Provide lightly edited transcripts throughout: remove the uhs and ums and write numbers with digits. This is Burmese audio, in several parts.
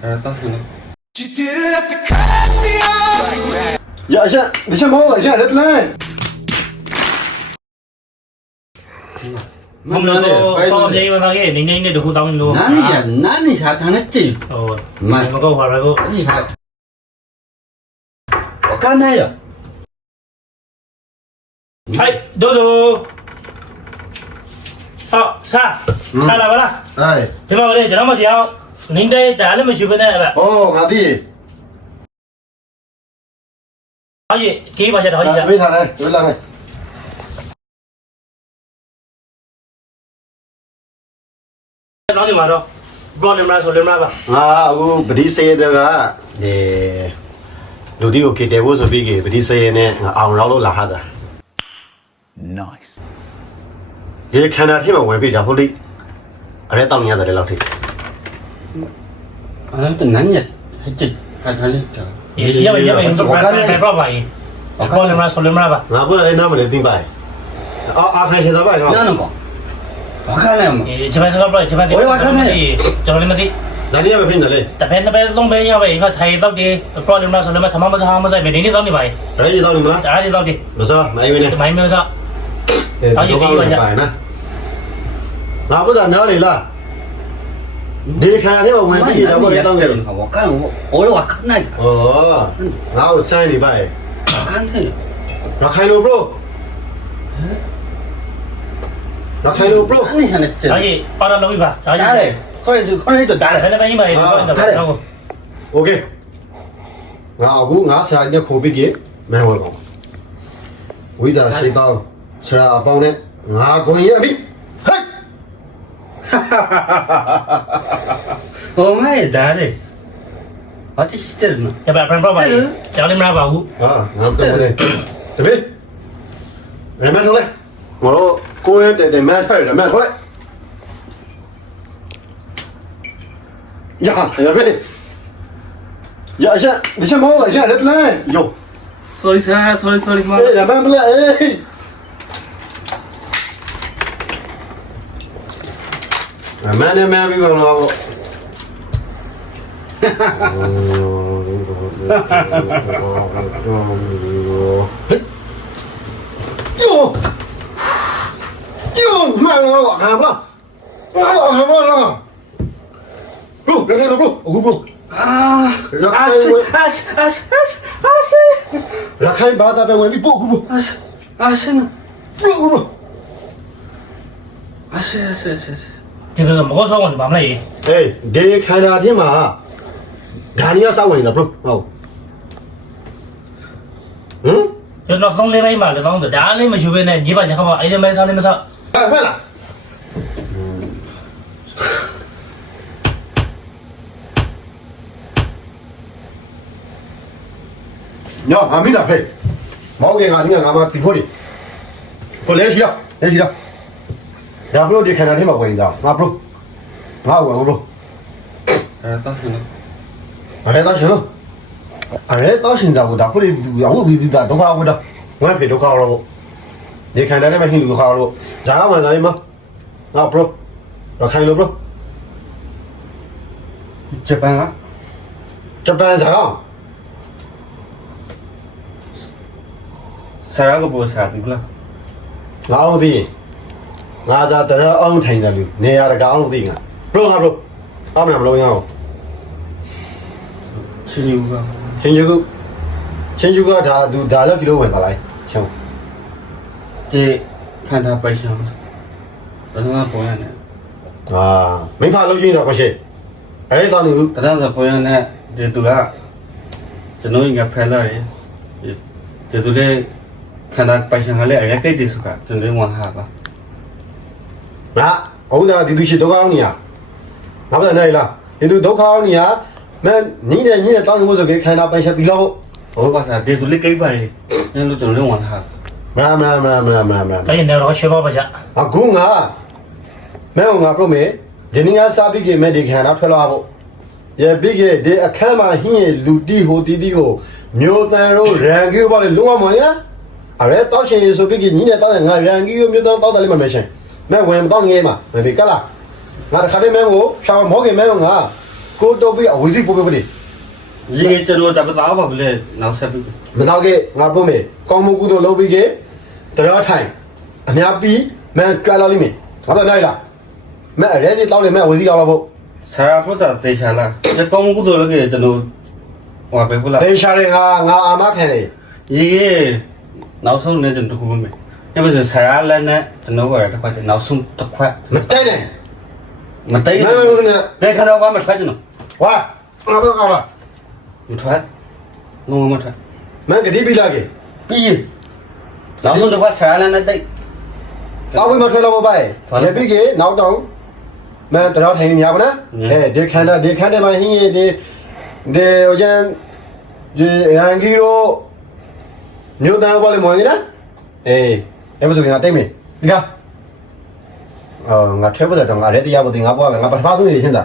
Ya aşağı, dışarı mı aşağı red line. မမလို့တော့မြေမသားကြီးနေနေတခုတောင်းလို့ Nani sa tanesti. ဟိုမကောက်ပါတော့ Ani sa. Okana ya. ဟိုက်ဒိုဒိုဟောစားလာပါလား Ay. ဒီမှာလေကျွန်တော်မကြောက်နေတဲ့ဒါလည်းမရှိဘဲနဲ့ဗျ Oh, ngadi. ဟောကြီးကေးပါချက်တော့ကြီး Wait thằng này, wait thằng này. တောင်းနေမှာတော့ problem လားဆိုလည်းမလားပါ Nga, aku beri saya tu kan. Ludi okey devo sepi ke beri saya ni ang rau lo lah ada. Nice. Dia kena ni mah wei pi dah boleh. Ada tahu ni ada dah lagi. Alam tu nanya. Hajat. Hajat. ရပါဘယ် problem ပါ problem လားဆိုလည်းမလားပါ Ngapa nama ni tinggal? Akan saya tahu kan. Nana ba. Okana ya. ဂျပန်စကားပြဂျပန်ကျွန်တော်လည်းမသိ Dari apa pin dah le? တပည့်သုံးပဲရပါရင်ထိုင်တော့ဒီ problem လားဆိုလည်းမထမမစားမစားပဲနေနေတော့နေပါရင် Dari tahu ni mana? ဒါကြီးတော့ဒီ Masa, mai ni. မိုင်းမစား Tahu kan pai na. Ngapa dah nak le lah? Dia kena ni mah wei pi dah boleh tahu ni. Okana. Ore wakana. Oh, ngau sai ni bai. Okana ya. Rakhai lo bro. Rakhai lo bro. Ani sa na. ဒါကြီးပါတော့လုံးပြီပါဒါကြီး Dale. Koi tu dale. ဆယ်လည်းမင်းပါရင်တော့ Okay. Ngau ngau sai ni ko pi ke. Mai ho ko. Wei da sai tao. Sara apang ne. Ngau ko ye bi. Hai. Oh my dale. What is still no? ရပါပြန်ပြပါရင်ကျောင်းလည်းမလာပါဘူး Ah, ngau tu ne. Tapi. Mai thôi. Ngau ko ye de mai thai de mai thôi. Ya, ya be. Ya, aşağı mı aşağı red line. Yo. sorry sorry Eh, jangan belah, eh. Mana mana bi kan lo. Yo. Yo, mana lo? Apa? Apa lo? Bro, dengar bro. Aku bro. Ah. Rakhai ba ta be wen bi bo ku bro. Asena. Bro bro. Ase. ဒီလိုမကောဆောင်းဝင်ပါမလားရေ Eh, de khana thiên ma. Gani ya sa wen da bro. Hao. ကျွန်တော်ဖုန်းလေးပိုင်းမှာလည်းကောင်းတယ်ဒါလည်းမရှိဘဲနဲ့ညီပါညာခါမှာအဲ့ဒီမဲစားလည်းမစား 快了。喏，还没打配，毛给俺你看俺妈地破的，不来气了，来气了。要不就看那天嘛，我跟你讲，俺不，俺我不，俺到行了，俺到现在我打不的，我的都看我的，我配都看了不，你看那天嘛听都看了，咋个玩的嘛？俺不，我看了不， Japan ah. 这班啥样？ Sarah ko po sa atin pala. 俺的，俺家在这昂台那里，你家那个昂的啊？不，俺不，俺们不样。 Sino ka? ချင်းကျူကဒါသူဒါလည်းကီလိုဝင်ပါလိုက်ရှင်း Di kanda pa siya. Ano nga po yan eh. အာမင်းဖာလုံးချင်းတော့မရှိအဲ့တော့လူ Kada sa po yan eh. Dito ka. Tanoy nga pala eh. Dito le kanda pa siya nga le. Ay kay dito ka. Tanoy mo ha ba? ငါဥဒ္ဒါဒီသူရှိဒုက္ခအောင်နေရငါပြောနေလားဒီသူဒုက္ခအောင်နေရမင်းညီနဲ့တောင်းလို့ဆိုကြခန္ဓာပိုင်ချက်ဒီလောက် Oh pa sa dito le kay ba eh. Yan lo tanoy mo ha. မမ ဒါရင်တော့ရှေ့ပါပါကြ အခုငါမဲငါပြမေဒီနေ့ကစားပြီးကြမဲ့ဒီခန္ဓာထွက်လာဖို့ရပြီးကြဒီအခမ်းမှာဟင်းလူတီဟိုတီတီကိုမျိုးတန်တို့ရန်ကြီးပါလေလုံးဝမရအဲ့တောက်ရှင်ဆိုပြီးကြညီနဲ့တောက်ငါရန်ကြီးကိုမျိုးတန်တောက်တယ်လည်းမရှင်မဲဝင်မတောက်နေမှာမပြီးကလားငါတခါတည်းမဲကိုရှာမောကေမဲငါ ကိုတော့ပြီးအဝီစီပို့ပေးတယ် ရေကျွန်တော်တပသားပါဘလဲနောက်ဆက်ပြီး မတော့ကေငါပို့မယ်ကောင်းမှုကုသိုလ်လုပ်ပြီးကေတရားထိုင်အများပြီးမန်ကြွလာလိမ့်မယ်ငါတော့နိုင်လားမန်ရဲစီတောင်းလေမန်ဝီစီကောင်းတော့ဖို့ ဆရာပုဒ်တာတေချာလားဒီကောင်းကုသိုလ်လုပ်ကြကျွန်တော်ဟောပဲဘလား ဒေရှာရင်ငါအာမခံတယ် ရေနောက်ဆုံးနေကျွန်တော်ခုမမေအဲ့ဒါဆိုဆရာလည်းနဲ့ကျွန်တော်ကတခွက်နောက်ဆုံးတစ်ခွက် မတိုက်နဲ့ မတိတ် မမစနေ ဘယ်ခါတော့မှမထွက်ကျွန်တော် ဝါငါပြောကောင်းလား မထွက်ငုံမထွက် မန်ကတိပိလာကေ ပြီးနောက်ဆုံးတစ်ခွက်ဆရာလည်းနဲ့တိတ် တောင်းပြီးမထွက်တော့မပိုင်လေပြီးကေနောက်တောင်းမန်တရားထိုင်နေရပါနော်ဒီခန္ဓာမှာဟင်းရဒီဟိုကျန်ဒီရန်ကီရိုမြို့တန်းပေါ်လေမောင်ကြီးနော်အဲ့ဆိုငါတိတ်မယ်ဒီကငါထဲပေါ်တော့ငါရဲတရားပေါ်တင်ငါပေါ်မယ်ငါပထမဆုံးနေရှင်းတာ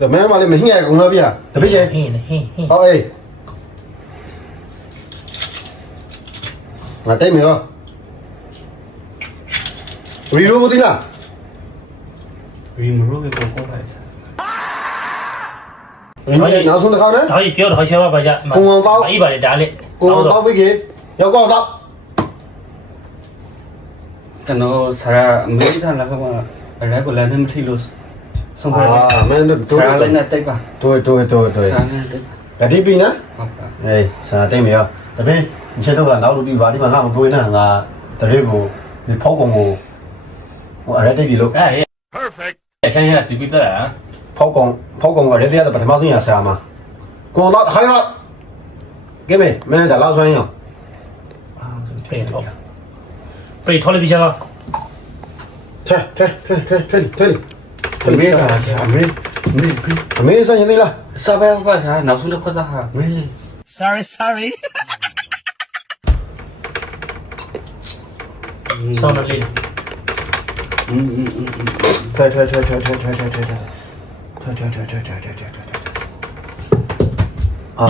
ဒါမဲမလေးမဟင်းရကုန်တော့ပြတပိချင်း ဟင်းဟင်း ဟောအေးငါတိတ်မယ်ရောရီရိုဘတိလား ရီမရိုးကပေါ်လိုက်စား နောက်ဆုံးတစ်ခါနဲ့ ဒါကြီးပြောတော့ရှောပါကြအေးပါလေဒါလေ ကိုယ်တော့ပြီးကေရောက်တော့ ကျွန်တော်ဆရာအမေထန်လာကမှအရက်ကိုလည်းမထိလို့ဆုံးပါ မင်းတို့ ဆရာလည်းနဲ့တိတ်ပါ တို့ ဆရာနဲ့တိတ်ပါ ကတိပြီနော် ဟုတ်ပါ အေးဆရာတိတ်မရောတပင်းအချက်တော့ကနောက်လို့ပြီးပါဒီမှာငါမတွေးနဲ့ငါတရေကိုဒီဖောက်ကုန်ကိုဟိုအရက်တိတ်ဒီလို့ 哎，perfect。现在对比的啊， ဖောက်ကုန်အရက်တရားပထမဆုံးရဆရာမှာကိုတော့ခိုင်းရကဲမေမင်းဒါလောက်ဆိုရင်ရော ပြေထော်လေးပြချင်လား ထဲမေအမေဆိုင်နေလား စာပဲဟုတ်ပါဆရာနောက်ဆုံးတစ်ခွက်သားဟာမေး Sorry, sorry. ဆောင်းလေး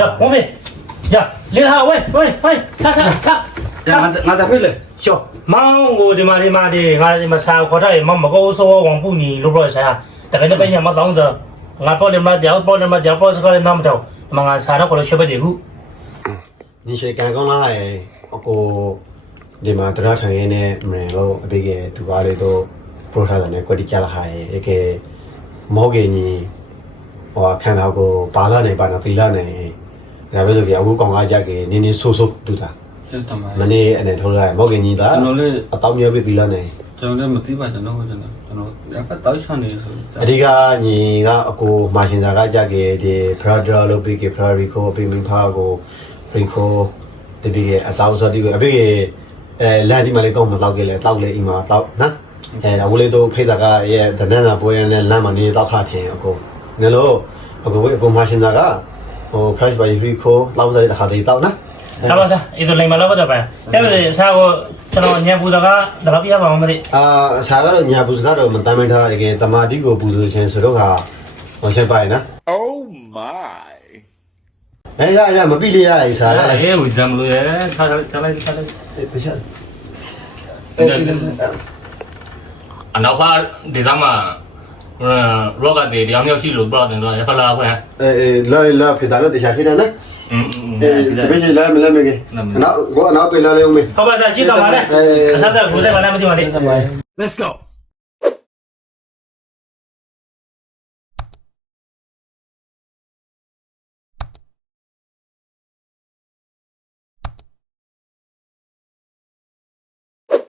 呀，王妹，呀，领哈，喂，看， ငါတဖိတ်လေ 小，忙我的妈，俺妈啥，或者忙么个说王不你路不啥，大概那边也没当着，俺包的嘛掉，包是个那么多，忙俺啥的或者学不得苦。你是刚刚来我个ဒီမှာတရားထိုင်ရင်းနဲ့မင်းလို့အပိကသူကားလေးတော့ process နဲ့ကွက်တိကြလာဟာရေကဲမော်ဂင်ကြီးဟိုခန္ဓာကိုဘာလာနေပါနာသီလာနေဒါပဲဆိုကြအခုကောင်ကားကြကေနင်းနေဆိုးတူတာ ကျန်တမ မနေ့အနေထုတ်လိုက်မော်ဂင်ကြီးသား ကျွန်တော်လေး အတောင်းမြဲပြီးသီလာနေ ကျွန်တော်လည်းမသိပါကျွန်တော်ရပတ်တောက်ချနေဆို အဓိကညီကအကိုမာရှင်သာကကြကေဒီဖရာဒရာလို့ပြီးကေဖရာရီကိုပြီးမင်းဖာကိုရီကိုတပိကအတောင်းစောဒီအပိကလန်ဒီမလေးကောင်းမတော့ကေလေတောက်လေအိမ်မှာတောက်နော်အခုလေးတော့ဖိတ်တာကရဲ့ဒနန်းသာပွဲနဲ့လမ်းမနေတောက်ခထင်အခုနင်လို့အခုမာရှင်သာကဟို fresh by rico လောက်စားတဲ့ခါတည်းတောက်နော် 他把啥，一直来嘛，老不着办，要不然啥我像那年不这个，那个比较忙么的。စားကတော့ညာဘူးစကားတော့မတမ်းမထားတကယ်တမာတိကိုပူဆိုခြင်းဆိုတော့ခါဟောချက်ပိုင်နော် Oh my. ရမပြိလေရအစားရ 哎，为什么了耶？他来， တခြား 啊，哪怕你他妈，如果你两秒戏路不知道怎么，也发拉回来。လာဖိတာလို့တခြားခိတယ်နော် တပည့်ကြီးလာမလာမကေနောက်ကိုအနောက်ပေးလာလေဦးမေ 好吧，这几干嘛呢？啥子？不在嘛，那么地方的。 Let's go.